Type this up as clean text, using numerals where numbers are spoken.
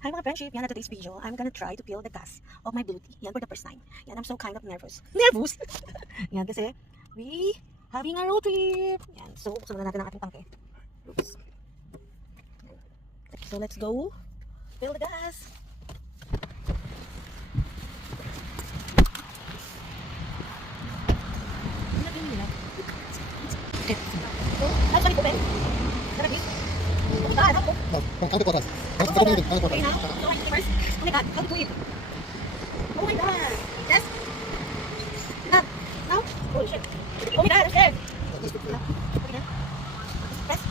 Hi mga friendship, yan, at today's video, I'm gonna try to peel the gas of my blue tea. Yan, for the first time. Yan, I'm so kind of nervous. Nervous! Yan, kasi we having a road trip. Yan, so buksan na natin ang ating tangke. Oops. So let's go peel the gas. Okay, so how's it open? Gonna be? No, count it twice. Okay, now, so I first. Oh my god, how to do it? Oh my god, yes. Now, holy shit. Oh my god, I'm scared. Okay, now. Press.